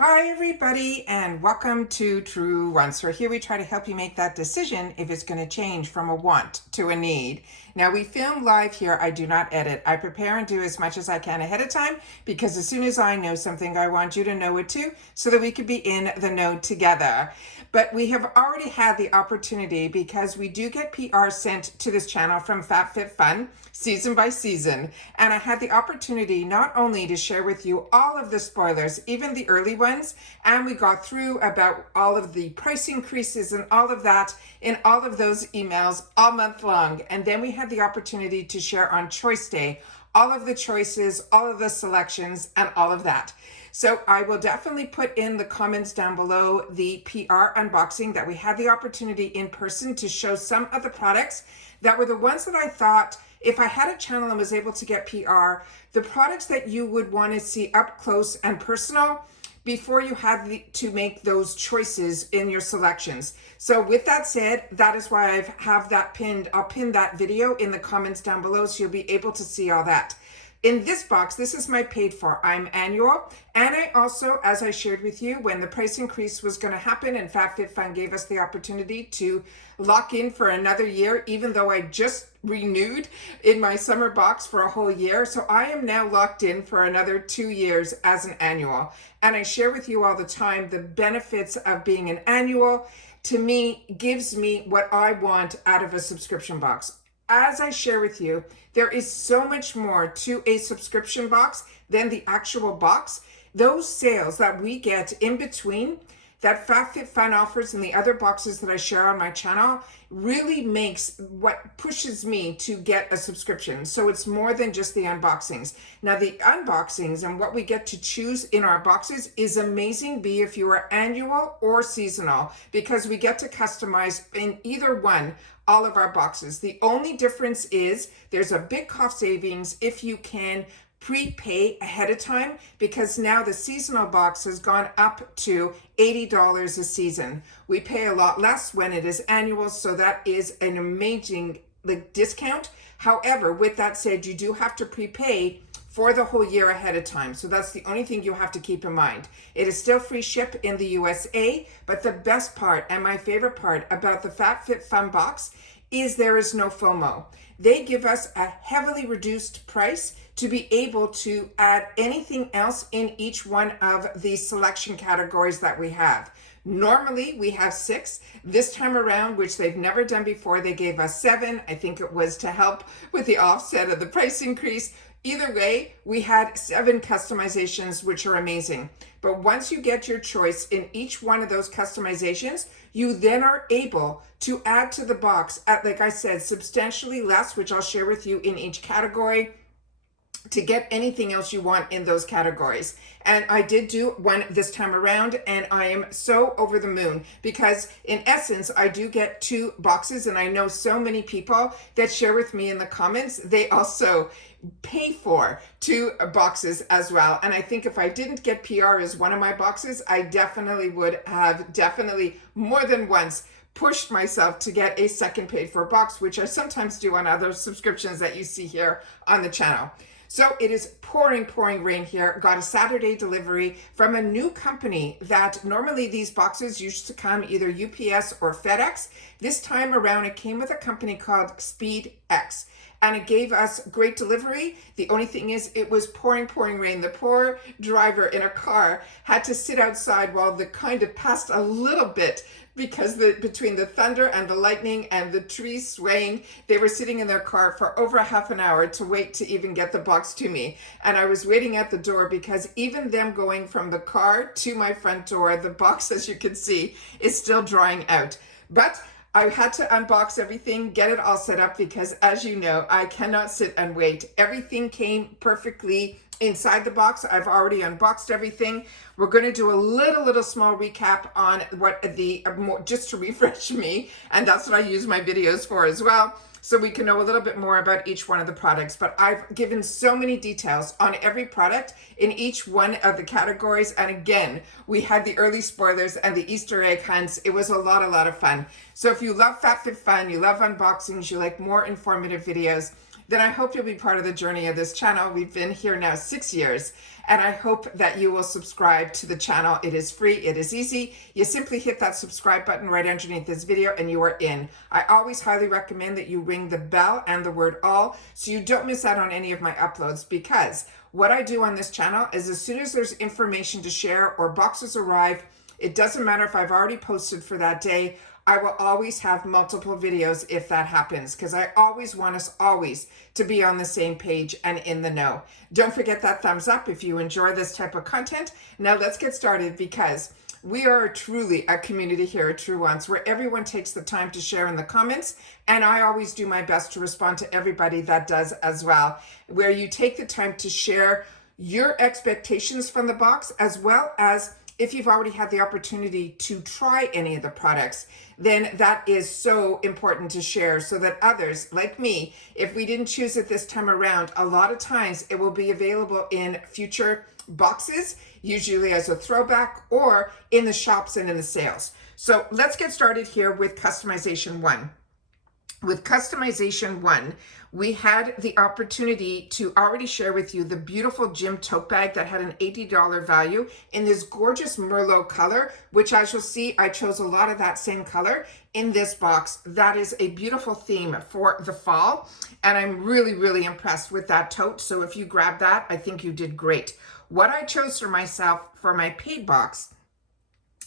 Hi everybody and welcome to Truewants. So here we try to help you make that decision if it's going to change from a want to a need. Now we film live here. I do not edit. I prepare and do as much as I can ahead of time because as soon as I know something, I want you to know it too so that we could be in the know together. But we have already had the opportunity because we do get PR sent to this channel from FabFitFun season by season. And I had the opportunity not only to share with you all of the spoilers, even the early ones, and we got through about all of the price increases and all of that in all of those emails all month long. And then we had the opportunity to share on Choice Day all of the choices, all of the selections, and all of that. So I will definitely put in the comments down below the PR unboxing that we had the opportunity in person to show some of the products that were the ones that I thought if I had a channel and was able to get PR, the products that you would want to see up close and personal before you had to make those choices in your selections. So with that said, that is why I have that pinned. I'll pin that video in the comments down below so you'll be able to see all that. In this box, this is my paid for. I'm annual. And I also, as I shared with you, when the price increase was going to happen and FabFitFun gave us the opportunity to lock in for another year, even though I just renewed in my summer box for a whole year. So I am now locked in for another 2 years as an annual. And I share with you all the time the benefits of being an annual. To me, gives me what I want out of a subscription box. As I share with you, there is so much more to a subscription box than the actual box. Those sales that we get in between that FabFitFun offers and the other boxes that I share on my channel really makes what pushes me to get a subscription. So it's more than just the unboxings. Now the unboxings and what we get to choose in our boxes is amazing, be if you are annual or seasonal, because we get to customize in either one all of our boxes. The only difference is there's a big cost savings if you can prepay ahead of time, because now the seasonal box has gone up to $80 a season. We pay a lot less when it is annual, so that is an amazing discount. However, with that said, you do have to prepay for the whole year ahead of time. So that's the only thing you have to keep in mind. It is still free ship in the USA, but the best part and my favorite part about the FabFitFun box is there is no FOMO. They give us a heavily reduced price to be able to add anything else in each one of the selection categories that we have. Normally we have 6. This time around, which they've never done before, they gave us 7. I think it was to help with the offset of the price increase. Either way, we had 7 customizations, which are amazing. But once you get your choice in each one of those customizations, you then are able to add to the box at, like I said, substantially less, which I'll share with you in each category, to get anything else you want in those categories. And I did do one this time around, and I am so over the moon because in essence, I do get 2 boxes, and I know so many people that share with me in the comments, they also pay for 2 boxes as well. And I think if I didn't get PR as one of my boxes, I definitely would have more than once pushed myself to get a second paid for box, which I sometimes do on other subscriptions that you see here on the channel. So it is pouring rain here. Got a Saturday delivery from a new company that normally these boxes used to come either UPS or FedEx. This time around, it came with a company called SpeedX. And it gave us great delivery. The only thing is it was pouring rain. The poor driver in a car had to sit outside while the kind of passed a little bit because between the thunder and the lightning and the trees swaying, they were sitting in their car for over half an hour to wait to even get the box to me. And I was waiting at the door because even them going from the car to my front door, the box, as you can see, is still drying out. But I had to unbox everything, get it all set up because, as you know, I cannot sit and wait. Everything came perfectly inside the box. I've already unboxed everything. We're going to do a little small recap on what just to refresh me, and that's what I use my videos for as well, so we can know a little bit more about each one of the products. But I've given so many details on every product in each one of the categories. And again, we had the early spoilers and the Easter egg hunts. It was a lot of fun. So if you love FabFitFun, you love unboxings, you like more informative videos, then I hope you'll be part of the journey of this channel. We've been here now 6 years, and I hope that you will subscribe to the channel. It is free, it is easy. You simply hit that subscribe button right underneath this video and you are in. I always highly recommend that you ring the bell and the word all so you don't miss out on any of my uploads, because what I do on this channel is as soon as there's information to share or boxes arrive, it doesn't matter if I've already posted for that day, I will always have multiple videos if that happens, because I always want us always to be on the same page and in the know. Don't forget that thumbs up if you enjoy this type of content. Now let's get started, because we are truly a community here at Truewants where everyone takes the time to share in the comments, and I always do my best to respond to everybody that does as well, where you take the time to share your expectations from the box, as well as if you've already had the opportunity to try any of the products, then that is so important to share so that others like me, if we didn't choose it this time around, a lot of times it will be available in future boxes, usually as a throwback or in the shops and in the sales. So let's get started here with customization 1. With customization 1, we had the opportunity to already share with you the beautiful gym tote bag that had an $80 value in this gorgeous Merlot color, which as you'll see, I chose a lot of that same color in this box. That is a beautiful theme for the fall, and I'm really, really impressed with that tote. So if you grab that, I think you did great. What I chose for myself for my paid box,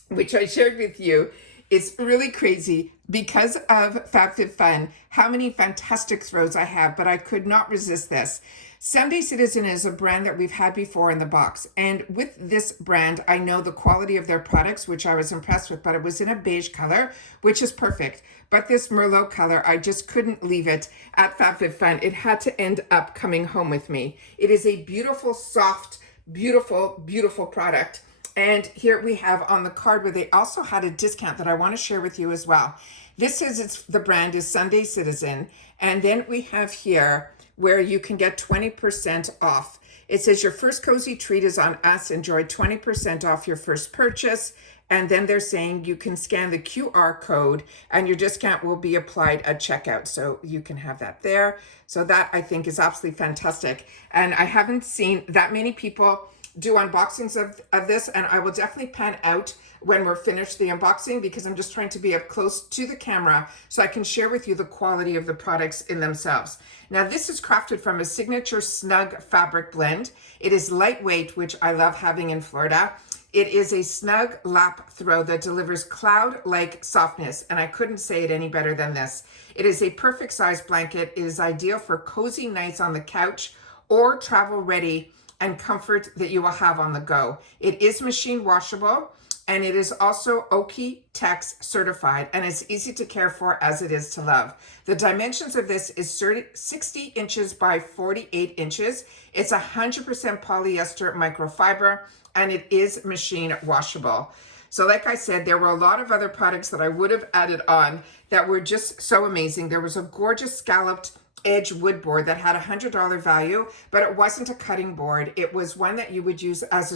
which I shared with you, is really crazy because of FabFitFun, how many fantastic throws I have, but I could not resist this. Sunday Citizen is a brand that we've had before in the box. And with this brand, I know the quality of their products, which I was impressed with, but it was in a beige color, which is perfect. But this Merlot color, I just couldn't leave it at FabFitFun. It had to end up coming home with me. It is a beautiful, soft, beautiful, beautiful product. And here we have on the card where they also had a discount that I want to share with you as well. This says the brand is Sunday Citizen. And then we have here where you can get 20% off. It says your first cozy treat is on us. Enjoy 20% off your first purchase. And then they're saying you can scan the QR code and your discount will be applied at checkout. So you can have that there. So that I think is absolutely fantastic. And I haven't seen that many people do unboxings of this, and I will definitely pan out when we're finished the unboxing, because I'm just trying to be up close to the camera so I can share with you the quality of the products in themselves. Now this is crafted from a signature snug fabric blend. It is lightweight, which I love having in Florida. It is a snug lap throw that delivers cloud-like softness, and I couldn't say it any better than this. It is a perfect size blanket. It is ideal for cozy nights on the couch or travel ready and comfort that you will have on the go. It is machine washable, and it is also OEKO-TEX certified, and it's easy to care for as it is to love. The dimensions of this is 60 inches by 48 inches. It's 100% polyester microfiber, and it is machine washable. So like I said, there were a lot of other products that I would have added on that were just so amazing. There was a gorgeous scalloped edge wood board that had $100 value, but it wasn't a cutting board. It was one that you would use as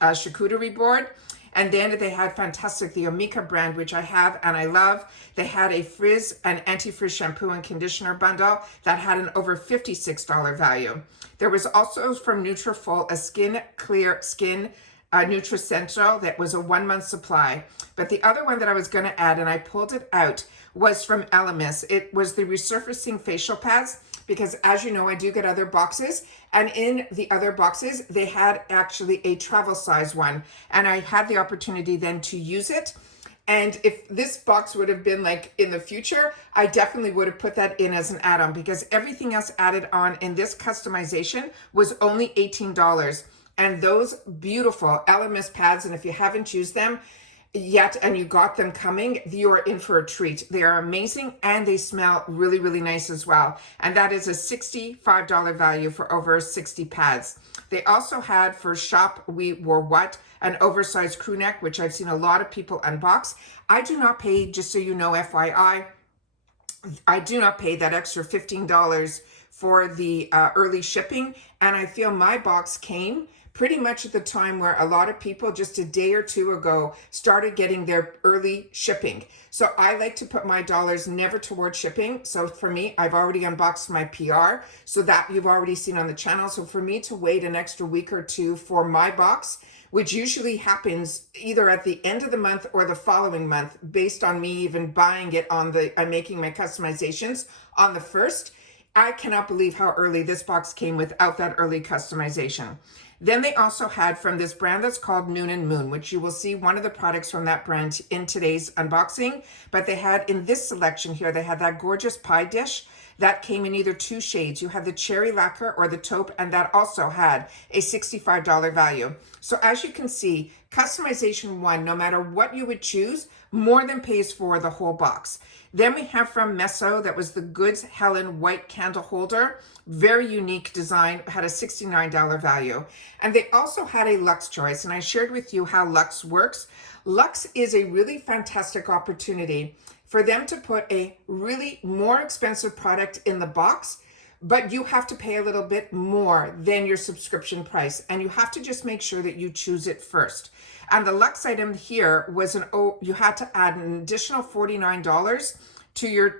a charcuterie board. And then they had fantastic, the Omika brand, which I have and I love. They had a frizz and anti-frizz shampoo and conditioner bundle that had an over $56 value. There was also from Nutrafol a skin clear skin Nutricentral that was a 1-month supply. But the other one that I was going to add, and I pulled it out, was from Elemis. It was the resurfacing facial pads, because as you know, I do get other boxes, and in the other boxes, they had actually a travel size one, and I had the opportunity then to use it. And if this box would have been like in the future, I definitely would have put that in as an add-on, because everything else added on in this customization was only $18. And those beautiful Elemis pads, and if you haven't used them yet and you got them coming, you are in for a treat. They are amazing, and they smell really, really nice as well. And that is a $65 value for over 60 pads. They also had for Shop We Wore What, an oversized crew neck, which I've seen a lot of people unbox. I do not pay, just so you know, FYI, I do not pay that extra $15 for the early shipping. And I feel my box came pretty much at the time where a lot of people just a day or two ago started getting their early shipping. So I like to put my dollars never toward shipping. So for me, I've already unboxed my PR, so that you've already seen on the channel. So for me to wait an extra week or two for my box, which usually happens either at the end of the month or the following month, based on me even buying it on I'm making my customizations on the 1st. I cannot believe how early this box came without that early customization. Then they also had from this brand that's called Noon and Moon, which you will see one of the products from that brand in today's unboxing. But they had in this selection here, they had that gorgeous pie dish that came in either 2 shades. You had the cherry lacquer or the taupe, and that also had a $65 value. So as you can see, customization 1, no matter what you would choose, more than pays for the whole box. Then we have from Meso, that was the Goods Helen white candle holder. Very unique design, had a $69 value. And they also had a Luxe choice, and I shared with you how Luxe works. Luxe is a really fantastic opportunity for them to put a really more expensive product in the box, but you have to pay a little bit more than your subscription price. And you have to just make sure that you choose it first. And the Luxe item here was you had to add an additional $49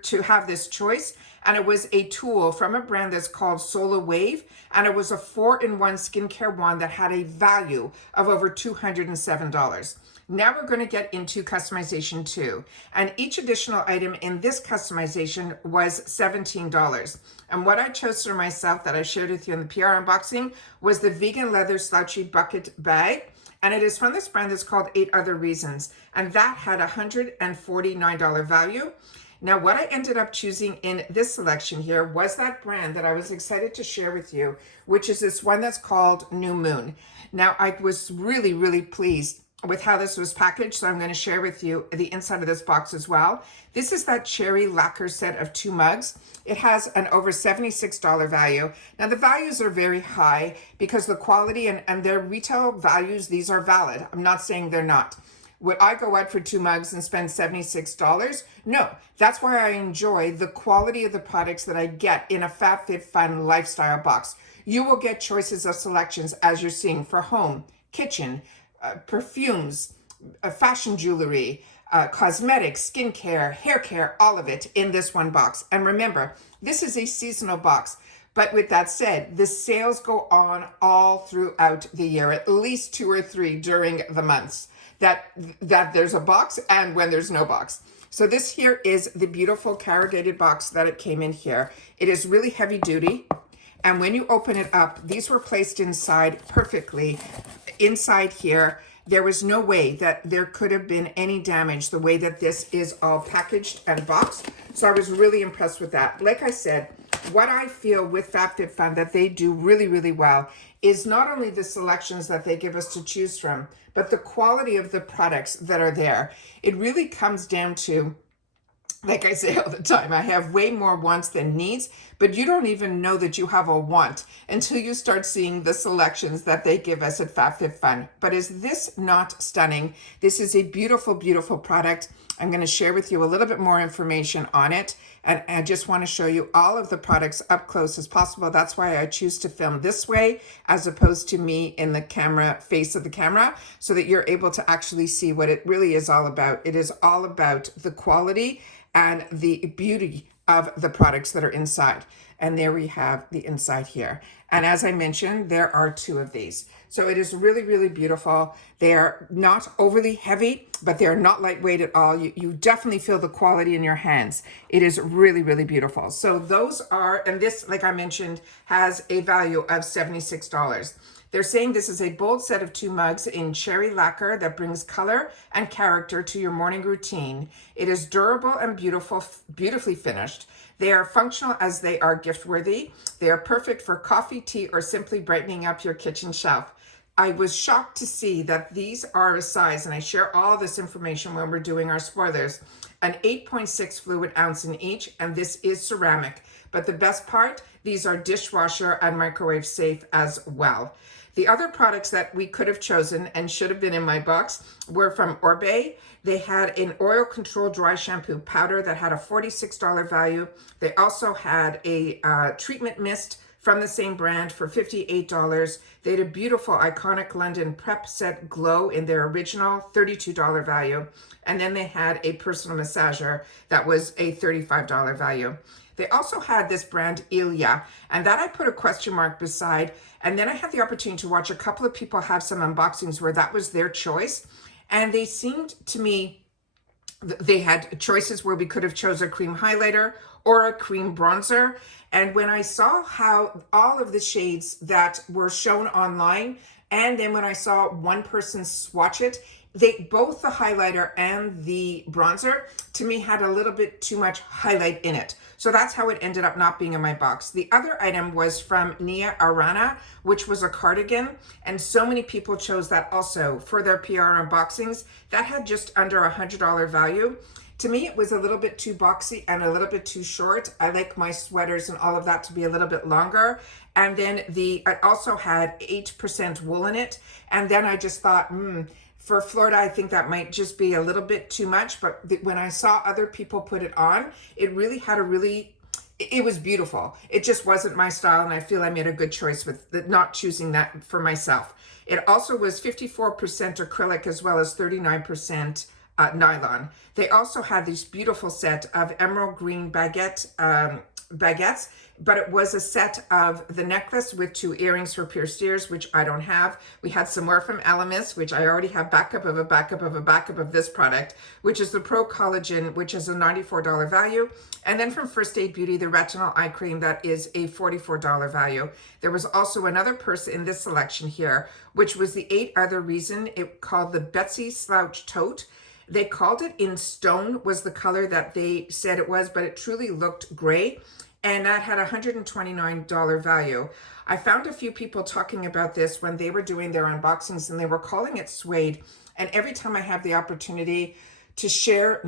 to have this choice. And it was a tool from a brand that's called Solar Wave. And it was a 4-in-1 skincare wand that had a value of over $207. Now we're going to get into customization 2. And each additional item in this customization was $17. And what I chose for myself that I shared with you in the PR unboxing was the vegan leather slouchy bucket bag. And it is from this brand that's called 8 Other Reasons. And that had a $149 value. Now, what I ended up choosing in this selection here was that brand that I was excited to share with you, which is this one that's called New Moon. Now, I was really, really pleased with how this was packaged, so I'm going to share with you the inside of this box as well. This is that cherry lacquer set of 2 mugs. It has an over $76 value. Now the values are very high because the quality and their retail values, these are valid. I'm not saying they're not. Would I go out for 2 mugs and spend $76? No, that's why I enjoy the quality of the products that I get in a FabFitFun lifestyle box. You will get choices of selections as you're seeing for home, kitchen, perfumes, fashion jewelry, cosmetics, skincare, hair care, all of it in this one box. And remember, this is a seasonal box. But with that said, the sales go on all throughout the year, at least 2 or 3 during the months that there's a box and when there's no box. So this here is the beautiful corrugated box that it came in here. It is really heavy duty. And when you open it up, these were placed inside perfectly. Inside here, there was no way that there could have been any damage the way that this is all packaged and boxed. So I was really impressed with that. Like I said, what I feel with FabFitFun that they do really, really well is not only the selections that they give us to choose from, but the quality of the products that are there. It really comes down to, like I say all the time, I have way more wants than needs, but you don't even know that you have a want until you start seeing the selections that they give us at FabFitFun. But is this not stunning? This is a beautiful, beautiful product. I'm going to share with you a little bit more information on it. And I just want to show you all of the products up close as possible. That's why I choose to film this way as opposed to me in the camera, face of the camera, so that you're able to actually see what it really is all about. It is all about the quality and the beauty of the products that are inside. And there we have the inside here. And as I mentioned, there are 2 of these. So it is really, really beautiful. They are not overly heavy, but they're not lightweight at all. You definitely feel the quality in your hands. It is really, really beautiful. So those are, and this, like I mentioned, has a value of $76. They're saying this is a bold set of 2 mugs in cherry lacquer that brings color and character to your morning routine. It is durable and beautifully finished. They are functional as they are gift worthy. They are perfect for coffee, tea, or simply brightening up your kitchen shelf. I was shocked to see that these are a size, and I share all this information when we're doing our spoilers, an 8.6 fluid ounce in each, and this is ceramic. But the best part, these are dishwasher and microwave safe as well. The other products that we could have chosen and should have been in my box were from Orbe. They had an oil control dry shampoo powder that had a $46 value. They also had a treatment mist from the same brand for $58. They had a beautiful iconic London Prep Set Glow in their original $32 value. And then they had a personal massager that was a $35 value. They also had this brand Ilya, and that I put a question mark beside. And then I had the opportunity to watch a couple of people have some unboxings where that was their choice. And they seemed to me, they had choices where we could have chose a cream highlighter or a cream bronzer. And when I saw how all of the shades that were shown online, and then when I saw one person swatch it, they both the highlighter and the bronzer to me had a little bit too much highlight in it. So that's how it ended up not being in my box. The other item was from Nia Arana, which was a cardigan. And so many people chose that also for their PR unboxings. That had just under $100 value. To me, it was a little bit too boxy and a little bit too short. I like my sweaters and all of that to be a little bit longer. And then I also had 8% wool in it. And then I just thought, for Florida, I think that might just be a little bit too much. But when I saw other people put it on, it really had it was beautiful. It just wasn't my style. And I feel I made a good choice with not choosing that for myself. It also was 54% acrylic as well as 39% nylon. They also had this beautiful set of emerald green baguettes, but it was a set of the necklace with 2 earrings for pierced ears, which I don't have. We had some more from Elemis, which I already have backup of a backup of a backup of this product, which is the Pro Collagen, which is a $94 value. And then from First Aid Beauty, the Retinol Eye Cream, that is a $44 value. There was also another purse in this selection here, which was the 8 Other Reason. It called the Betsy Slouch Tote. They called it in stone was the color that they said it was, but it truly looked gray. And that had a $129 value. I found a few people talking about this when they were doing their unboxings and they were calling it suede. And every time I have the opportunity to share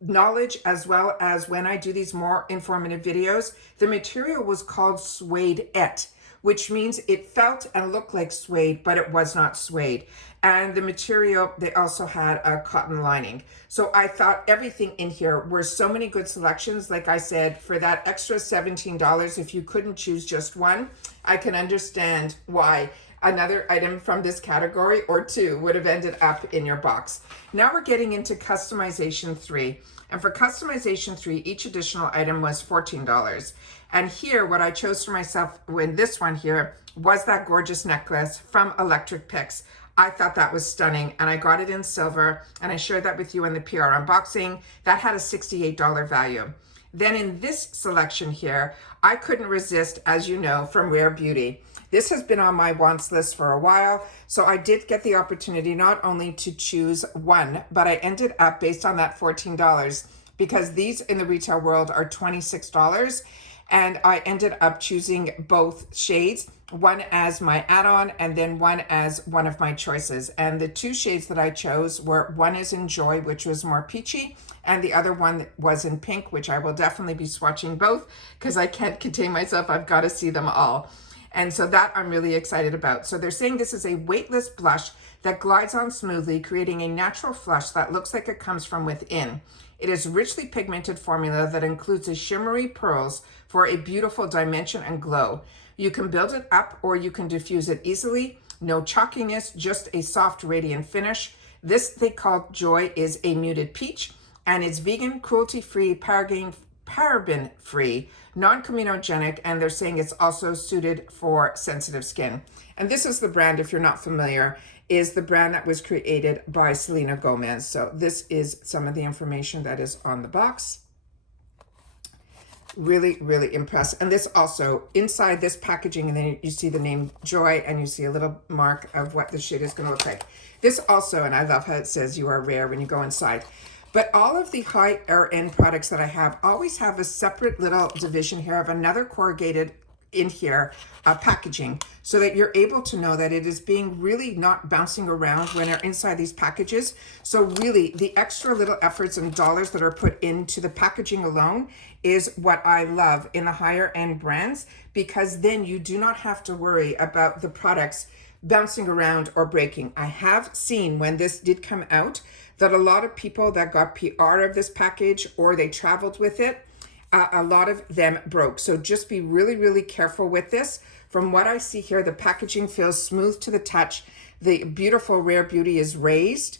knowledge as well as when I do these more informative videos, the material was called suede-ette, which means it felt and looked like suede, but it was not suede. And the material, they also had a cotton lining. So I thought everything in here were so many good selections. Like I said, for that extra $17, if you couldn't choose just one, I can understand why another item from this category or 2 would have ended up in your box. Now we're getting into customization 3. And for customization 3, each additional item was $14. And here, what I chose for myself in this one here was that gorgeous necklace from Electric Picks. I thought that was stunning, and I got it in silver, and I shared that with you in the PR unboxing. That had a $68 value. Then in this selection here, I couldn't resist, as you know, from Rare Beauty. This has been on my wants list for a while, so I did get the opportunity not only to choose one, but I ended up, based on that $14, because these in the retail world are $26, and I ended up choosing both shades, one as my add-on and then one as one of my choices. And the 2 shades that I chose were, one is in Joy, which was more peachy, and the other one was in Pink, which I will definitely be swatching both because I can't contain myself. I've got to see them all. And so that I'm really excited about. So they're saying this is a weightless blush that glides on smoothly, creating a natural flush that looks like it comes from within. It is richly pigmented formula that includes a shimmery pearls for a beautiful dimension and glow. You can build it up or you can diffuse it easily. No chalkiness, just a soft, radiant finish. This they call Joy is a muted peach, and it's vegan, cruelty-free, paraben-free, non-comedogenic, and they're saying it's also suited for sensitive skin. And this is the brand, if you're not familiar, is the brand that was created by Selena Gomez. So this is some of the information that is on the box. Really, really impressed. And this also, inside this packaging, and then you see the name Joy, and you see a little mark of what the shade is going to look like. This also, and I love how it says you are rare when you go inside. But all of the higher end products that I have always have a separate little division here of another corrugated in here packaging, so that you're able to know that it is being really not bouncing around when they're inside these packages. So really the extra little efforts and dollars that are put into the packaging alone is what I love in the higher end brands, because then you do not have to worry about the products bouncing around or breaking. I have seen when this did come out that a lot of people that got PR of this package or they traveled with it, a lot of them broke. So just be really, really careful with this. From what I see here, the packaging feels smooth to the touch. The beautiful Rare Beauty is raised.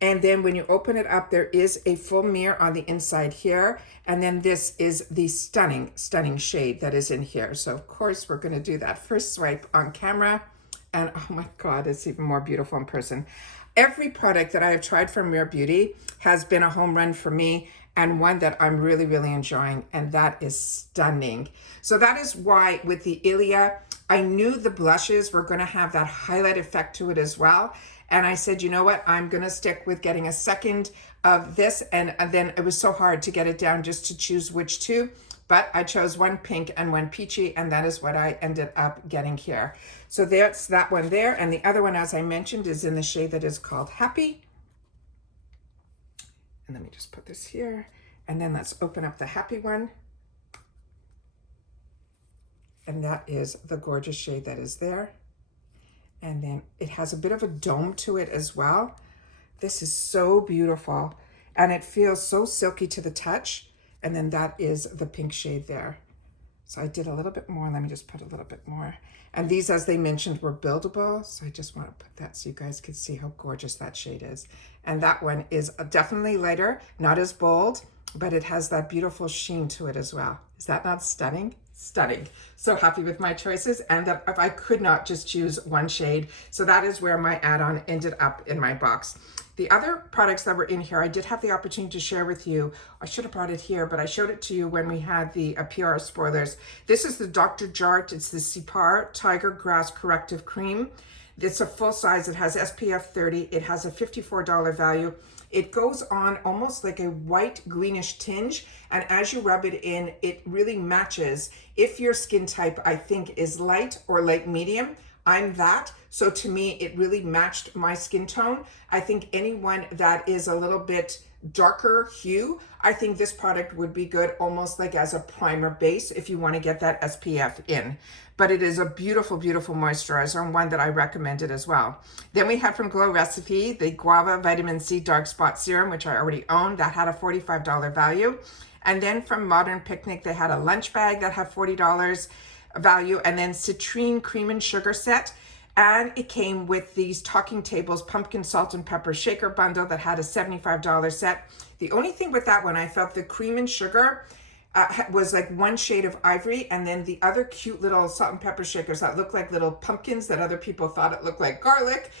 And then when you open it up, there is a full mirror on the inside here. And then this is the stunning, stunning shade that is in here. So of course, we're gonna do that first swipe on camera. And oh my God, it's even more beautiful in person. Every product that I have tried from Rare Beauty has been a home run for me, and one that I'm really, really enjoying, and that is stunning. So that is why with the Ilia, I knew the blushes were gonna have that highlight effect to it as well. And I said, you know what, I'm gonna stick with getting a second of this. And then it was so hard to get it down just to choose which two. But I chose one pink and one peachy, and that is what I ended up getting here. So that's that one there. And the other one, as I mentioned, is in the shade that is called Happy. And let me just put this here. And then let's open up the Happy one. And that is the gorgeous shade that is there. And then it has a bit of a dome to it as well. This is so beautiful. And it feels so silky to the touch. And then that is the pink shade there. So I did a little bit more. Let me just put a little bit more. And these, as they mentioned, were buildable. So I just want to put that so you guys could see how gorgeous that shade is. And that one is definitely lighter, not as bold, but it has that beautiful sheen to it as well. Is that not stunning? Stunning. So happy with my choices, and that if I could not just choose one shade. So that is where my add-on ended up in my box. The other products that were in here, I did have the opportunity to share with you. I should have brought it here, but I showed it to you when we had the PR spoilers. This is the Dr. Jart. It's the Sipar Tiger Grass Corrective Cream. It's a full size. It has SPF 30. It has a $54 value. It goes on almost like a white greenish tinge, and as you rub it in, it really matches. If your skin type, I think, is light or light medium, I'm that. So to me, it really matched my skin tone. I think anyone that is a little bit darker hue, I think this product would be good almost like as a primer base if you want to get that SPF in. But it is a beautiful, beautiful moisturizer, and one that I recommended as well. Then we had from Glow Recipe, the Guava Vitamin C Dark Spot Serum, which I already owned. That had a $45 value. And then from Modern Picnic, they had a lunch bag that had $40 value, and then Citrine Cream and Sugar Set. And it came with these Talking Tables Pumpkin Salt and Pepper Shaker Bundle that had a $75 set. The only thing with that one, I felt the cream and sugar was like one shade of ivory, and then the other cute little salt and pepper shakers that look like little pumpkins that other people thought it looked like garlic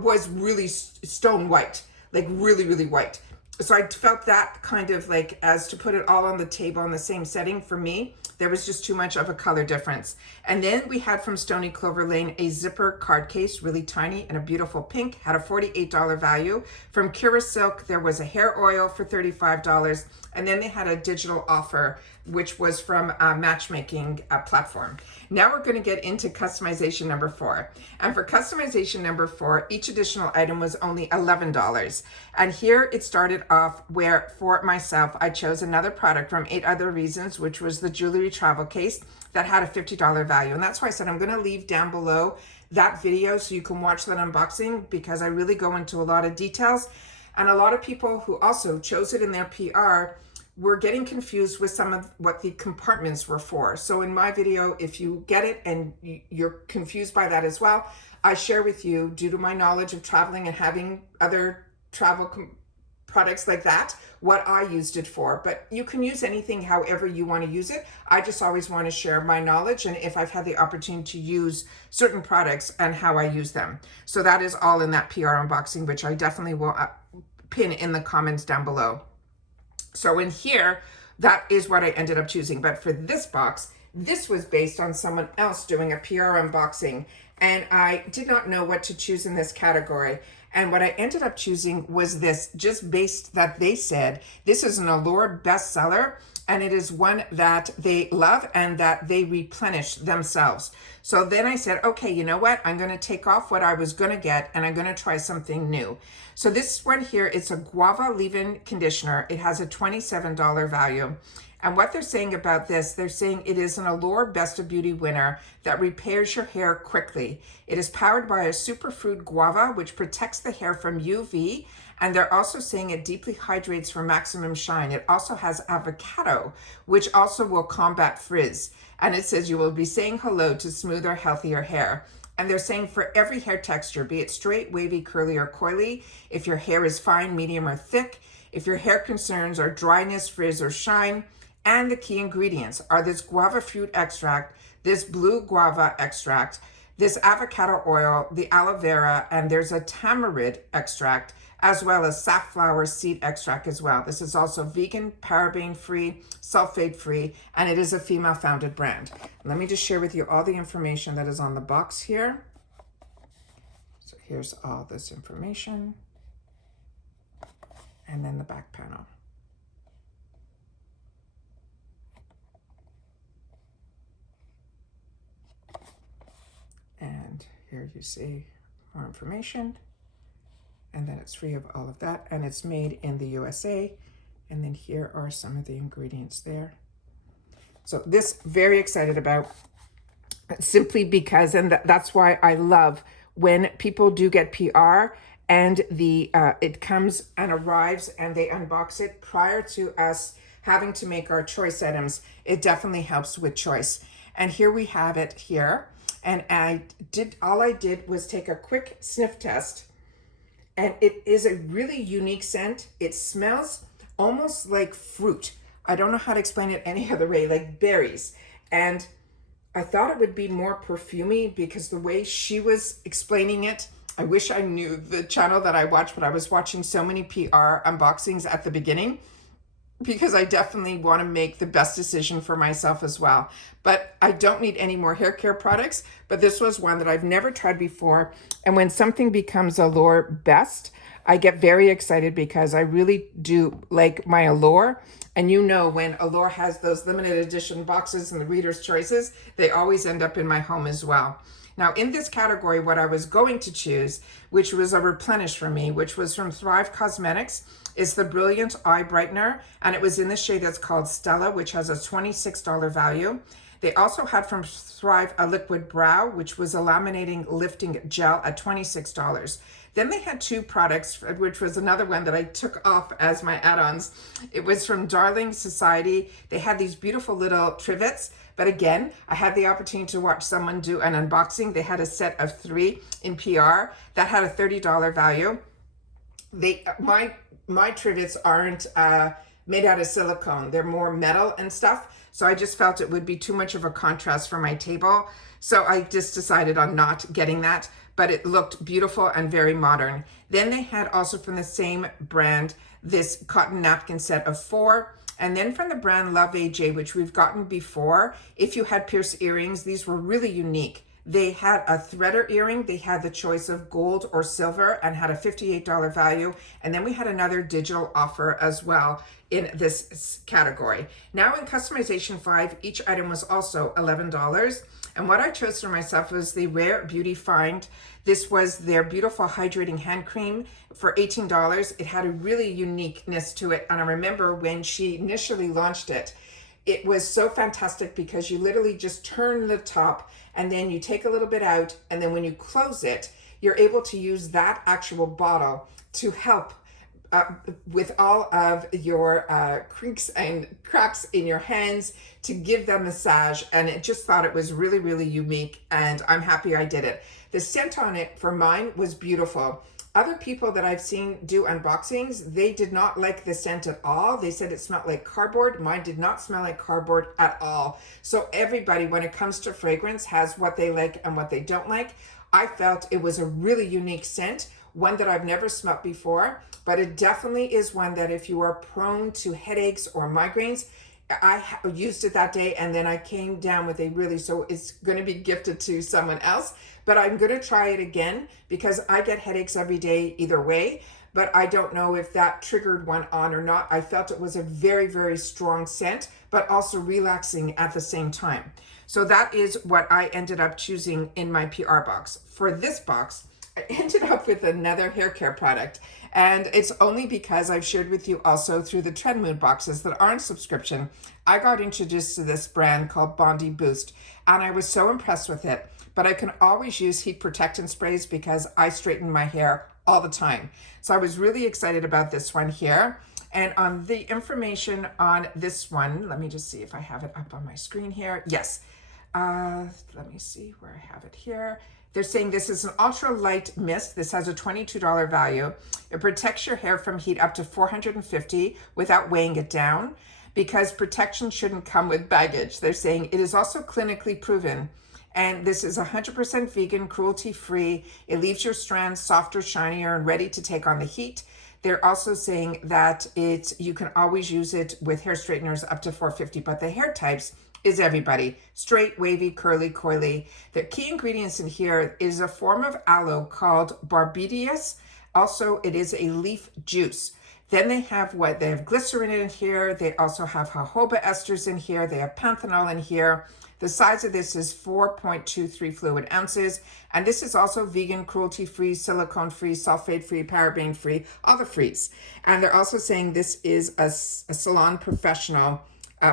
was really stone white, like really, really white. So I felt that kind of like, as to put it all on the table in the same setting, for me, there was just too much of a color difference. And then we had from Stony Clover Lane a zipper card case, really tiny and a beautiful pink, had a $48 value. From Kira Silk, there was a hair oil for $35. And then they had a digital offer, which was from a matchmaking platform. Now we're going to get into customization number 4. And for customization number 4, each additional item was only $11. And here it started off where, for myself, I chose another product from 8 Other Reasons, which was the jewelry travel case that had a $50 value. And that's why I said I'm going to leave down below that video so you can watch that unboxing, because I really go into a lot of details. And a lot of people who also chose it in their PR were getting confused with some of what the compartments were for. So in my video, if you get it and you're confused by that as well, I share with you, due to my knowledge of traveling and having other travel products like that, what I used it for. But you can use anything however you want to use it. I just always want to share my knowledge, and if I've had the opportunity to use certain products and how I use them. So that is all in that PR unboxing, which I definitely will pin in the comments down below. So in here, that is what I ended up choosing. But for this box, this was based on someone else doing a PR unboxing, and I did not know what to choose in this category. And what I ended up choosing was this, just based that they said, this is an Allure bestseller, and it is one that they love and that they replenish themselves. So then I said, okay, you know what? I'm going to take off what I was going to get, and I'm going to try something new. So this one here, it's a Guava leave-in conditioner. It has a $27 value. And what they're saying about this, they're saying it is an Allure Best of Beauty winner that repairs your hair quickly. It is powered by a superfood guava, which protects the hair from UV And they're also saying it deeply hydrates for maximum shine. It also has avocado, which also will combat frizz. And it says you will be saying hello to smoother, healthier hair. And they're saying for every hair texture, be it straight, wavy, curly, or coily, if your hair is fine, medium, or thick, if your hair concerns are dryness, frizz, or shine. And the key ingredients are this guava fruit extract, this blue guava extract, this avocado oil, the aloe vera, and there's a tamarind extract, as well as safflower seed extract as well. This is also vegan, paraben-free, sulfate-free, and it is a female-founded brand. Let me just share with you all the information that is on the box here. So here's all this information, and then the back panel. And here you see more information, and then it's free of all of that, and it's made in the USA. And then here are some of the ingredients there. So this, very excited about, simply because, and that's why I love when people do get PR and it comes and arrives and they unbox it prior to us having to make our choice items. It definitely helps with choice. And here we have it here. And all I did was take a quick sniff test, and it is a really unique scent. It smells almost like fruit. I don't know how to explain it any other way, like berries. And I thought it would be more perfumey because the way she was explaining it, I wish I knew the channel that I watched, but I was watching so many PR unboxings at the beginning, because I definitely want to make the best decision for myself as well. But I don't need any more hair care products, but this was one that I've never tried before. And when something becomes Allure Best, I get very excited because I really do like my Allure. And you know, when Allure has those limited edition boxes and the Reader's Choices, they always end up in my home as well. Now, in this category, what I was going to choose, which was a replenish for me, which was from Thrive Cosmetics, is the Brilliant Eye Brightener, and it was in the shade that's called Stella, which has a $26 value. They also had from Thrive a Liquid Brow, which was a laminating lifting gel at $26. Then they had two products, which was another one that I took off as my add-ons. It was from Darling Society. They had these beautiful little trivets, but again, I had the opportunity to watch someone do an unboxing. They had a set of 3 in PR that had a $30 value. My trivets aren't made out of silicone. They're more metal and stuff. So I just felt it would be too much of a contrast for my table. So I just decided on not getting that, but it looked beautiful and very modern. Then they had also from the same brand, this cotton napkin set of 4. And then from the brand Love AJ, which we've gotten before, if you had pierced earrings, these were really unique. They had a threader earring. They had the choice of gold or silver and had a $58 value. And then we had another digital offer as well in this category. Now in customization 5, each item was also $11. And what I chose for myself was the Rare Beauty Find. This was their beautiful hydrating hand cream for $18. It had a really uniqueness to it. And I remember when she initially launched it, it was so fantastic because you literally just turn the top and then you take a little bit out, and then when you close it, you're able to use that actual bottle to help with all of your creaks and cracks in your hands, to give them massage. And it just thought it was really, really unique, and I'm happy I did it. The scent on it for mine was beautiful. Other people that I've seen do unboxings, they did not like the scent at all. They said it smelled like cardboard. Mine did not smell like cardboard at all. So everybody, when it comes to fragrance, has what they like and what they don't like. I felt it was a really unique scent, one that I've never smelled before, but it definitely is one that if you are prone to headaches or migraines, I used it that day, and then I came down with so it's going to be gifted to someone else, but I'm going to try it again because I get headaches every day either way, but I don't know if that triggered one on or not. I felt it was a very, very strong scent, but also relaxing at the same time. So that is what I ended up choosing in my PR box. For this box, I ended up with another hair care product, and it's only because I've shared with you also through the Trend Mood boxes that aren't subscription. I got introduced to this brand called Bondi Boost, and I was so impressed with it. But I can always use heat protectant sprays because I straighten my hair all the time. So I was really excited about this one here. And on the information on this one, let me just see if I have it up on my screen here. Yes. Let me see where I have it here. They're saying this is an ultra light mist. This has a $22 value. It protects your hair from heat up to 450 without weighing it down, because protection shouldn't come with baggage. They're saying it is also clinically proven. And this is 100% vegan, cruelty-free. It leaves your strands softer, shinier, and ready to take on the heat. They're also saying that you can always use it with hair straighteners up to 450, but the hair types is everybody. Straight, wavy, curly, coily. The key ingredients in here is a form of aloe called Barbadeus. Also, it is a leaf juice. Then they have glycerin in here. They also have jojoba esters in here. They have panthenol in here. The size of this is 4.23 fluid ounces. And this is also vegan, cruelty-free, silicone-free, sulfate-free, paraben-free, all the frees. And they're also saying this is a salon professional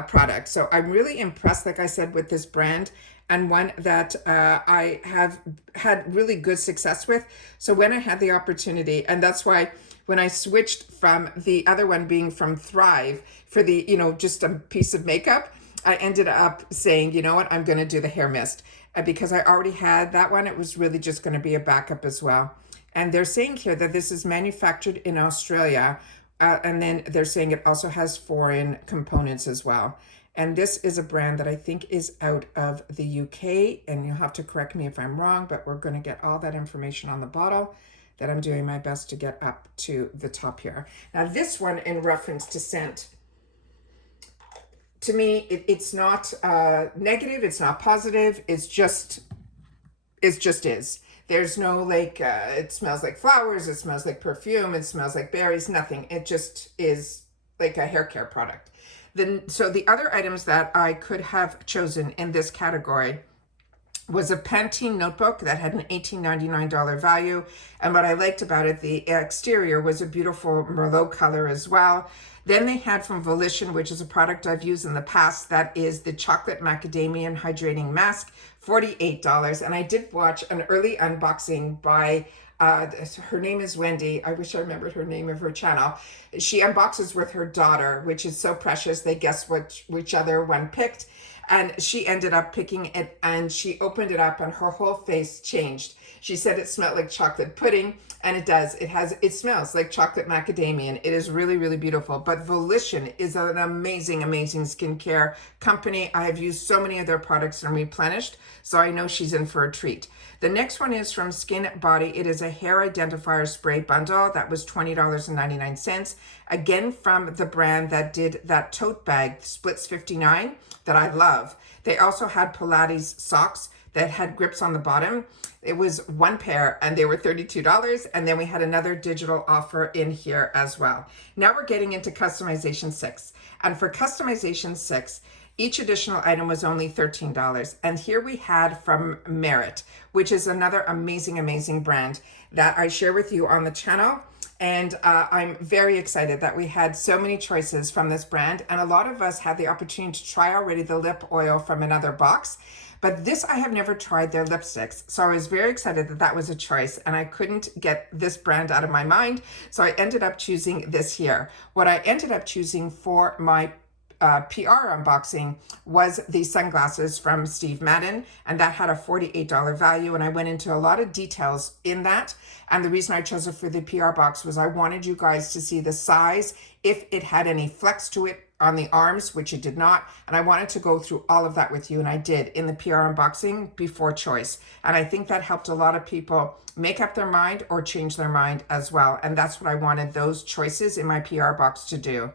product. So I'm really impressed, like I said, with this brand, and one that I have had really good success with. So when I had the opportunity, and that's why when I switched from the other one being from Thrive for the, just a piece of makeup, I ended up saying, you know what, I'm going to do the hair mist. Because I already had that one, it was really just going to be a backup as well. And they're saying here that this is manufactured in Australia. And then they're saying it also has foreign components as well. And this is a brand that I think is out of the UK. And you'll have to correct me if I'm wrong, but we're going to get all that information on the bottle that I'm doing my best to get up to the top here. Now, this one in reference to scent, to me, it's not negative. It's not positive. It just is. There's no it smells like flowers, it smells like perfume, it smells like berries, nothing. It just is like a hair care product. So the other items that I could have chosen in this category was a Pantene notebook that had an $18.99 value. And what I liked about it, the exterior was a beautiful Merlot color as well. Then they had from Volition, which is a product I've used in the past, that is the Chocolate Macadamian Hydrating Mask, $48. And I did watch an early unboxing by, her name is Wendy. I wish I remembered her name of her channel. She unboxes with her daughter, which is so precious. They guess which other one picked. And she ended up picking it, and she opened it up and her whole face changed. She said it smelled like chocolate pudding, and it does. It smells like chocolate macadamia. It is really, really beautiful. But Volition is an amazing, amazing skincare company. I have used so many of their products and replenished, so I know she's in for a treat. The next one is from Skin Body. It is a hair identifier spray bundle. That was $20.99. Again, from the brand that did that tote bag, Splits 59, that I love. They also had Pilates socks that had grips on the bottom. It was one pair and they were $32. And then we had another digital offer in here as well. Now we're getting into customization 6. And for customization 6, each additional item was only $13. And here we had from Merit, which is another amazing, amazing brand that I share with you on the channel. And I'm very excited that we had so many choices from this brand. And a lot of us had the opportunity to try already the lip oil from another box. But this, I have never tried their lipsticks. So I was very excited that that was a choice, and I couldn't get this brand out of my mind. So I ended up choosing this here. What I ended up choosing for my PR unboxing was the sunglasses from Steve Madden, and that had a $48 value. And I went into a lot of details in that. And the reason I chose it for the PR box was I wanted you guys to see the size, if it had any flex to it on the arms, which it did not. And I wanted to go through all of that with you, and I did in the PR unboxing before choice. And I think that helped a lot of people make up their mind or change their mind as well. And that's what I wanted those choices in my PR box to do.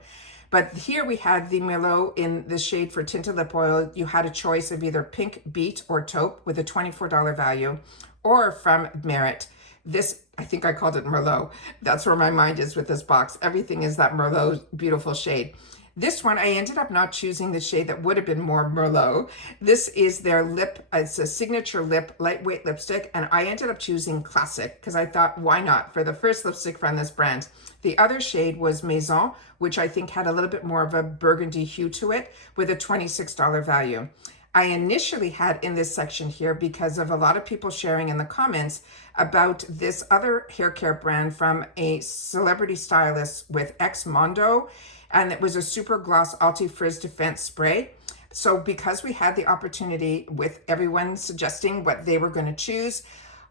But here we had the Merlot in the shade for tinted lip oil. You had a choice of either pink beet or taupe with a $24 value, or from Merit. This, I think I called it Merlot. That's where my mind is with this box. Everything is that Merlot beautiful shade. This one, I ended up not choosing the shade that would have been more Merlot. This is their lip, it's a signature lip, lightweight lipstick, and I ended up choosing Classic because I thought, why not, for the first lipstick from this brand. The other shade was Maison, which I think had a little bit more of a burgundy hue to it with a $26 value. I initially had in this section here because of a lot of people sharing in the comments about this other hair care brand from a celebrity stylist with Ex Mondo, and it was a super gloss anti-frizz defense spray. So because we had the opportunity with everyone suggesting what they were going to choose,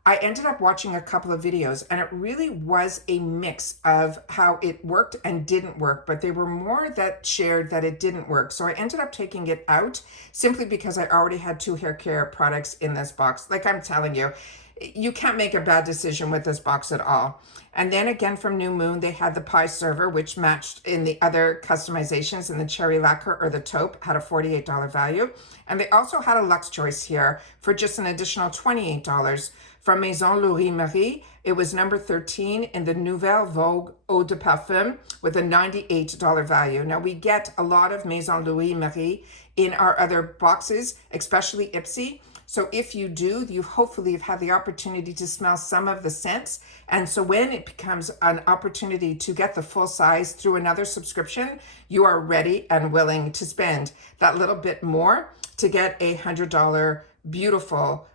I ended up watching a couple of videos, and it really was a mix of how it worked and didn't work, but they were more that shared that it didn't work. So I ended up taking it out simply because I already had 2 hair care products in this box. Like I'm telling you, you can't make a bad decision with this box at all. And then again from New Moon, they had the pie server, which matched in the other customizations, and the cherry lacquer or the taupe had a $48 value. And they also had a luxe choice here for just an additional $28 from Maison Louis Marie. It was number 13 in the Nouvelle Vogue Eau de Parfum with a $98 value. Now we get a lot of Maison Louis Marie in our other boxes, especially Ipsy. So if you do, you hopefully have had the opportunity to smell some of the scents. And so when it becomes an opportunity to get the full size through another subscription, you are ready and willing to spend that little bit more to get a $100 beautiful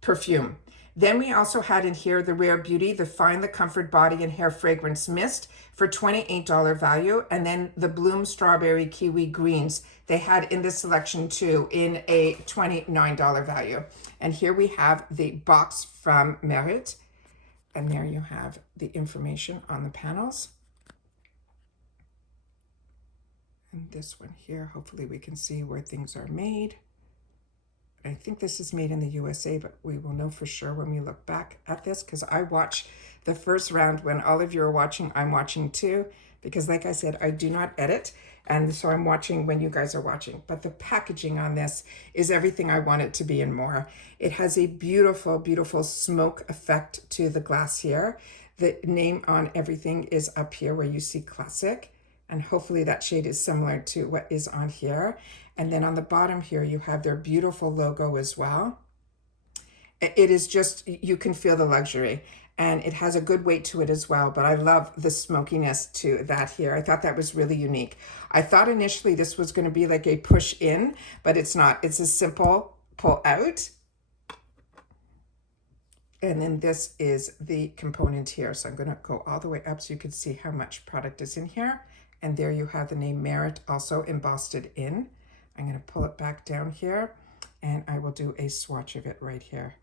perfume. Then we also had in here the Rare Beauty, the Find the Comfort Body and Hair Fragrance Mist for $28 value. And then the Bloom Strawberry Kiwi Greens, they had in this selection too in a $29 value. And here we have the box from Merit. And there you have the information on the panels. And this one here, hopefully we can see where things are made. I think this is made in the USA, but we will know for sure when we look back at this, because I watch the first round when all of you are watching. I'm watching too, because like I said, I do not edit, and so I'm watching when you guys are watching. But the packaging on this is everything I want it to be and more. It has a beautiful, beautiful smoke effect to the glass here. The name on everything is up here where you see classic, and hopefully that shade is similar to what is on here. And then on the bottom here, you have their beautiful logo as well. It is just, you can feel the luxury, and it has a good weight to it as well. But I love the smokiness to that here. I thought that was really unique. I thought initially this was going to be like a push in, but it's not. It's a simple pull out. And then this is the component here. So I'm going to go all the way up so you can see how much product is in here. And there you have the name Merit also embossed in. I'm going to pull it back down here, and I will do a swatch of it right here.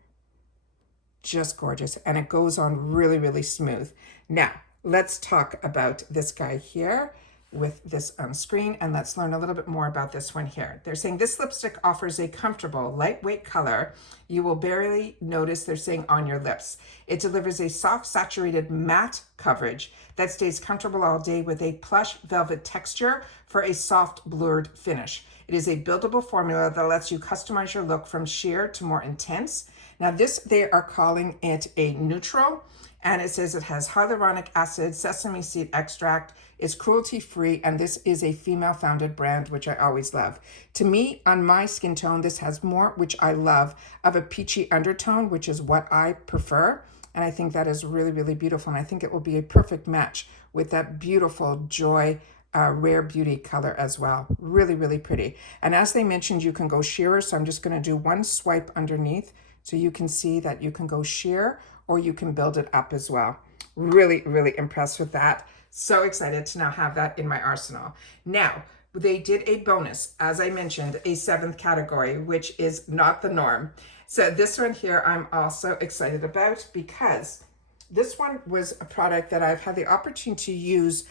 Just gorgeous. And it goes on really, really smooth. Now, let's talk about this guy here with this on screen, and let's learn a little bit more about this one here. They're saying this lipstick offers a comfortable, lightweight color you will barely notice, they're saying, on your lips. It delivers a soft, saturated matte coverage that stays comfortable all day with a plush velvet texture for a soft, blurred finish. It is a buildable formula that lets you customize your look from sheer to more intense. Now this, they are calling it a neutral, and it says it has hyaluronic acid, sesame seed extract, it's cruelty-free, and this is a female-founded brand, which I always love. To me, on my skin tone, this has more, which I love, of a peachy undertone, which is what I prefer. And I think that is really, really beautiful. And I think it will be a perfect match with that beautiful Joy Rare Beauty color as well. Really, really pretty. And as they mentioned, you can go sheer. So I'm just going to do one swipe underneath so you can see that you can go sheer or you can build it up as well. Really, really impressed with that. So excited to now have that in my arsenal. Now, they did a bonus, as I mentioned, a 7th category, which is not the norm. So this one here, I'm also excited about because this one was a product that I've had the opportunity to use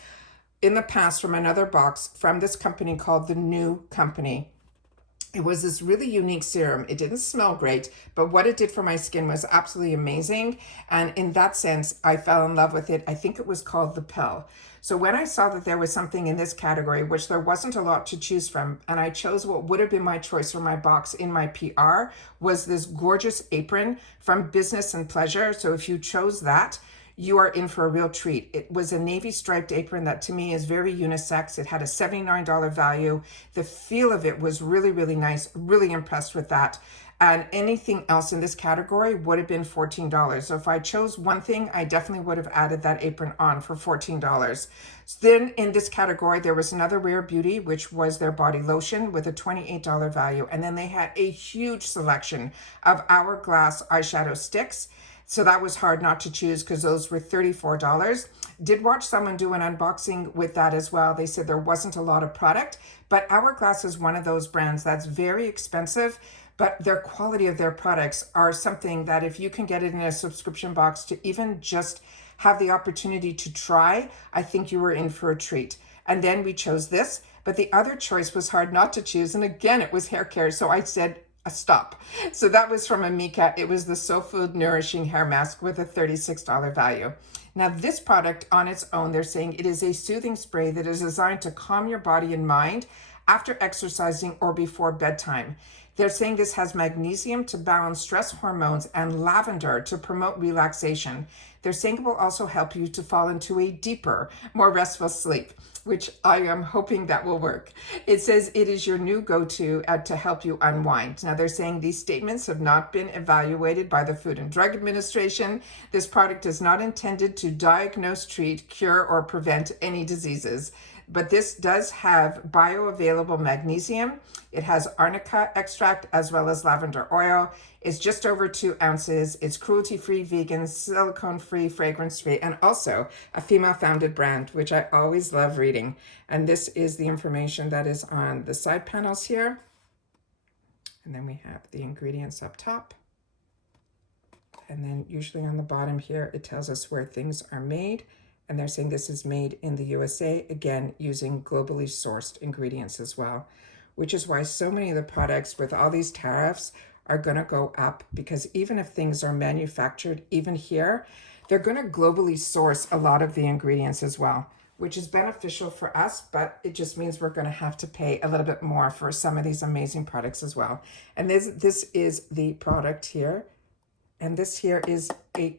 in the past from another box from this company called The New Company. It was this really unique serum. It didn't smell great, but what it did for my skin was absolutely amazing. And in that sense, I fell in love with it. I think it was called The Pill. So when I saw that there was something in this category, which there wasn't a lot to choose from, and I chose what would have been my choice for my box in my PR, was this gorgeous apron from Business and Pleasure. So if you chose that, you are in for a real treat. It was a navy striped apron that to me is very unisex. It had a $79 value. The feel of it was really, really nice. Really impressed with that. And anything else in this category would have been $14. So if I chose one thing, I definitely would have added that apron on for $14. Then in this category, there was another Rare Beauty, which was their body lotion with a $28 value. And then they had a huge selection of Hourglass eyeshadow sticks. So that was hard not to choose because those were $34. Did watch someone do an unboxing with that as well. They said there wasn't a lot of product, but Hourglass is one of those brands that's very expensive, but their quality of their products are something that if you can get it in a subscription box to even just have the opportunity to try, I think you were in for a treat. And then we chose this, but the other choice was hard not to choose. And again, it was hair care. So I said, a stop. So that was from Amika. It was the Soul Food Nourishing Hair Mask with a $36 value. Now this product on its own, they're saying it is a soothing spray that is designed to calm your body and mind after exercising or before bedtime. They're saying this has magnesium to balance stress hormones and lavender to promote relaxation. They're saying it will also help you to fall into a deeper, more restful sleep, which I am hoping that will work. It says it is your new go-to to help you unwind. Now they're saying these statements have not been evaluated by the Food and Drug Administration. This product is not intended to diagnose, treat, cure, or prevent any diseases. But this does have bioavailable magnesium. It has arnica extract as well as lavender oil. It's just over 2 ounces. It's cruelty-free, vegan, silicone-free, fragrance-free, and also a female-founded brand, which I always love reading. And this is the information that is on the side panels here. And then we have the ingredients up top. And then usually on the bottom here, it tells us where things are made. And they're saying this is made in the USA, again, using globally sourced ingredients as well, which is why so many of the products with all these tariffs are going to go up, because even if things are manufactured, even here, they're going to globally source a lot of the ingredients as well, which is beneficial for us, but it just means we're going to have to pay a little bit more for some of these amazing products as well. And this is the product here. And this here is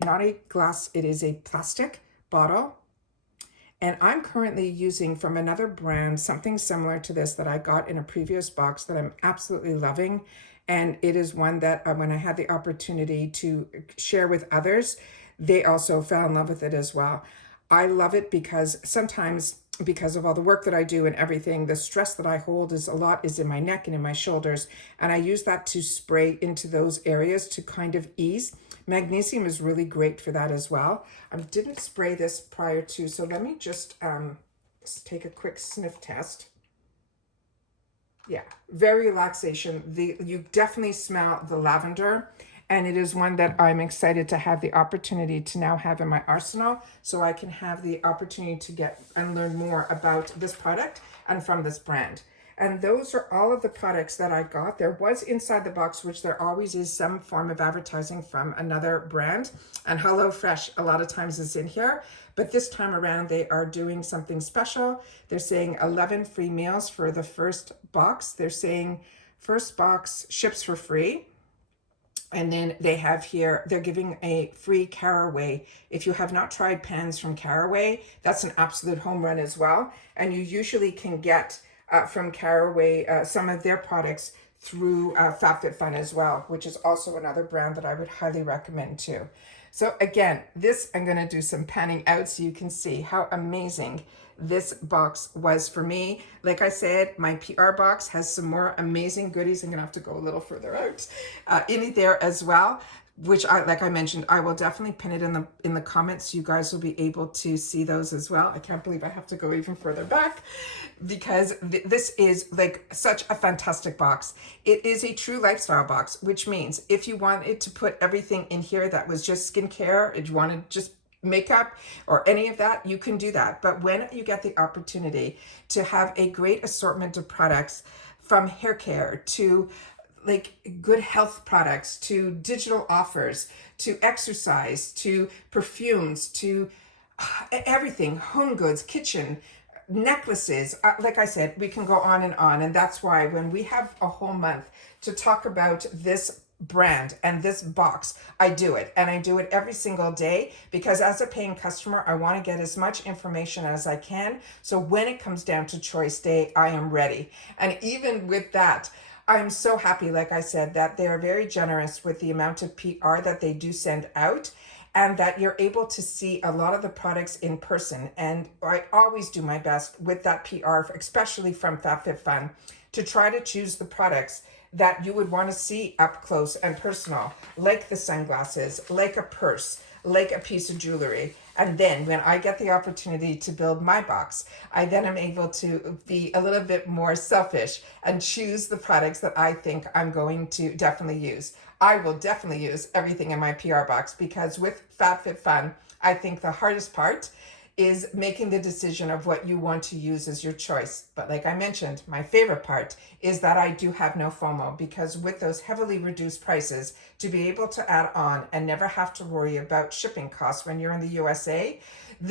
not a glass, it is a plastic bottle. And I'm currently using from another brand something similar to this that I got in a previous box that I'm absolutely loving. And it is one that when I had the opportunity to share with others, they also fell in love with it as well. I love it because sometimes, because of all the work that I do and everything, the stress that I hold is in my neck and in my shoulders. And I use that to spray into those areas to kind of ease. Magnesium is really great for that as well. I didn't spray this prior to, so let me just take a quick sniff test. Yeah, very relaxation. You definitely smell the lavender, and it is one that I'm excited to have the opportunity to now have in my arsenal, so I can have the opportunity to get and learn more about this product and from this brand. And those are all of the products that I got. There was inside the box, which there always is some form of advertising from another brand. And HelloFresh a lot of times is in here. But this time around, they are doing something special. They're saying 11 free meals for the first box. They're saying first box ships for free. And then they have here, they're giving a free Caraway. If you have not tried pans from Caraway, that's an absolute home run as well. And you usually can get from Caraway some of their products through FabFitFun as well, which is also another brand that I would highly recommend too. So again, this I'm going to do some panning out so you can see how amazing this box was for me. Like I said, my PR box has some more amazing goodies. I'm going to have to go a little further out in there as well, which like I mentioned, I will definitely pin it in the comments. So you guys will be able to see those as well. I can't believe I have to go even further back because this is like such a fantastic box. It is a true lifestyle box, which means if you wanted to put everything in here that was just skincare, if you wanted just makeup or any of that, you can do that. But when you get the opportunity to have a great assortment of products, from hair care to like good health products, to digital offers, to exercise, to perfumes, to everything, home goods, kitchen, necklaces, like I said, we can go on. And that's why when we have a whole month to talk about this brand and this box, I do it. And I do it every single day because as a paying customer, I want to get as much information as I can. So when it comes down to choice day, I am ready. And even with that, I'm so happy, like I said, that they're very generous with the amount of PR that they do send out, and that you're able to see a lot of the products in person. And I always do my best with that PR, especially from FabFitFun, to try to choose the products that you would want to see up close and personal, like the sunglasses, like a purse, like a piece of jewelry. And then when I get the opportunity to build my box, I then am able to be a little bit more selfish and choose the products that I think I'm going to definitely use. I will definitely use everything in my PR box, because with FabFitFun, I think the hardest part is making the decision of what you want to use as your choice. But like I mentioned, my favorite part is that I do have no FOMO, because with those heavily reduced prices, to be able to add on and never have to worry about shipping costs when you're in the USA,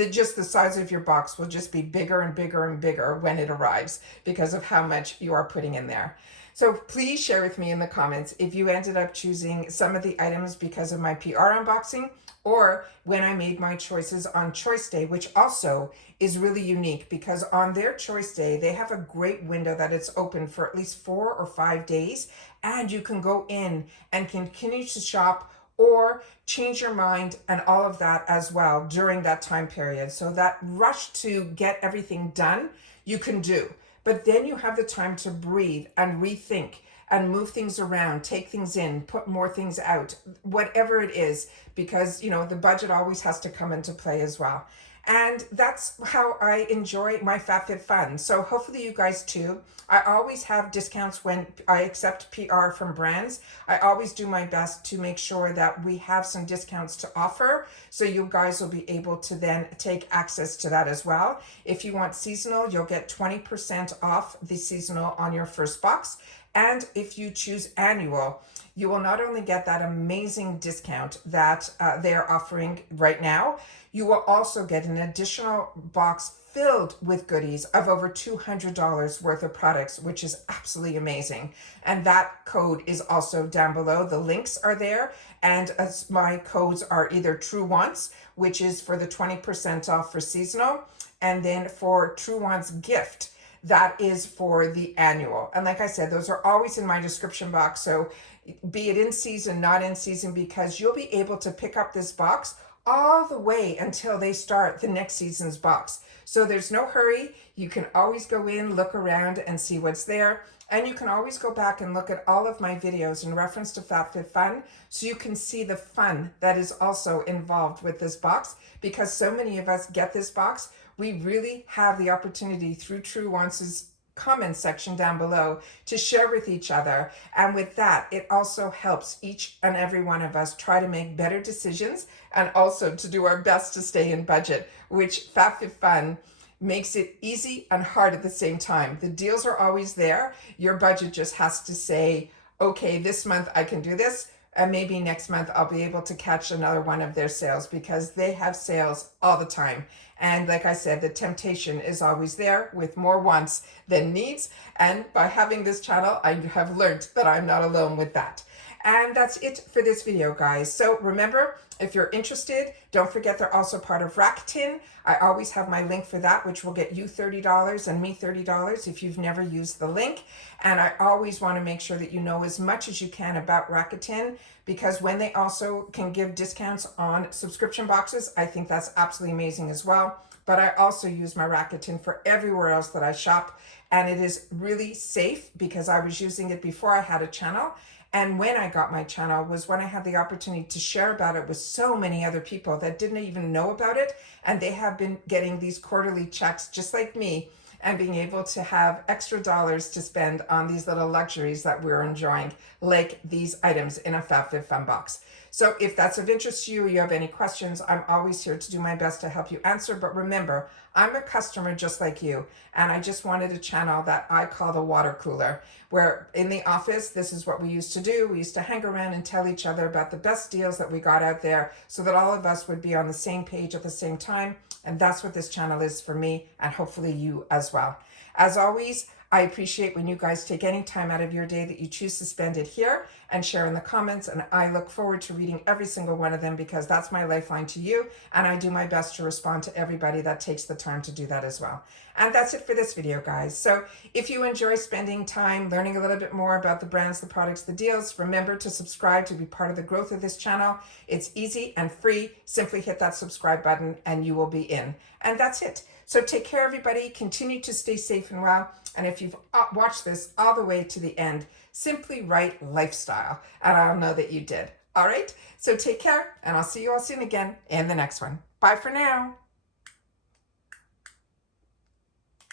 just the size of your box will just be bigger and bigger and bigger when it arrives, because of how much you are putting in there. So please share with me in the comments if you ended up choosing some of the items because of my PR unboxing, or when I made my choices on Choice Day, which also is really unique, because on their Choice Day, they have a great window that it's open for at least 4 or 5 days, and you can go in and continue to shop or change your mind and all of that as well during that time period. So that rush to get everything done, you can do. But then you have the time to breathe and rethink and move things around, take things in, put more things out, whatever it is, because, you know, the budget always has to come into play as well. And that's how I enjoy my FabFitFun. So hopefully you guys too. I always have discounts when I accept PR from brands. I always do my best to make sure that we have some discounts to offer, so you guys will be able to then take access to that as well. If you want seasonal, you'll get 20% off the seasonal on your first box. And if you choose annual, you will not only get that amazing discount that they are offering right now, you will also get an additional box filled with goodies of over $200 worth of products, which is absolutely amazing. And that code is also down below. The links are there. And my codes are either Truewants, which is for the 20% off for seasonal, and then for Truewants gift, that is for the annual. And like I said, those are always in my description box. So be it in season, not in season, because you'll be able to pick up this box all the way until they start the next season's box. So there's no hurry. You can always go in, look around and see what's there. And you can always go back and look at all of my videos in reference to FabFitFun, so you can see the fun that is also involved with this box, because so many of us get this box. We really have the opportunity through Truewants' comment section down below to share with each other. And with that, it also helps each and every one of us try to make better decisions, and also to do our best to stay in budget, which FabFitFun makes it easy and hard at the same time. The deals are always there. Your budget just has to say, okay, this month I can do this, and maybe next month I'll be able to catch another one of their sales, because they have sales all the time. And like I said, the temptation is always there, with more wants than needs. And by having this channel, I have learned that I'm not alone with that. And that's it for this video, guys. So remember, if you're interested, don't forget they're also part of Rakuten. I always have my link for that, which will get you $30 and me $30 if you've never used the link. And I always want to make sure that you know as much as you can about Rakuten, because when they also can give discounts on subscription boxes, I think that's absolutely amazing as well. But I also use my Rakuten for everywhere else that I shop. And it is really safe, because I was using it before I had a channel. And when I got my channel was when I had the opportunity to share about it with so many other people that didn't even know about it. And they have been getting these quarterly checks just like me, and being able to have extra dollars to spend on these little luxuries that we're enjoying, like these items in a FabFitFun box. So if that's of interest to you, or you have any questions, I'm always here to do my best to help you answer. But remember, I'm a customer just like you, and I just wanted a channel that I call the water cooler, where in the office, this is what we used to do. We used to hang around and tell each other about the best deals that we got out there, so that all of us would be on the same page at the same time. And that's what this channel is for me, and hopefully you as well. As always, I appreciate when you guys take any time out of your day that you choose to spend it here and share in the comments. And I look forward to reading every single one of them because that's my lifeline to you. And I do my best to respond to everybody that takes the time to do that as well. And that's it for this video, guys. So if you enjoy spending time learning a little bit more about the brands, the products, the deals, remember to subscribe to be part of the growth of this channel. It's easy and free. Simply hit that subscribe button and you will be in. And that's it. So take care, everybody. Continue to stay safe and well. And if you've watched this all the way to the end, simply write lifestyle and I'll know that you did. All right. So take care and I'll see you all soon again in the next one. Bye for now.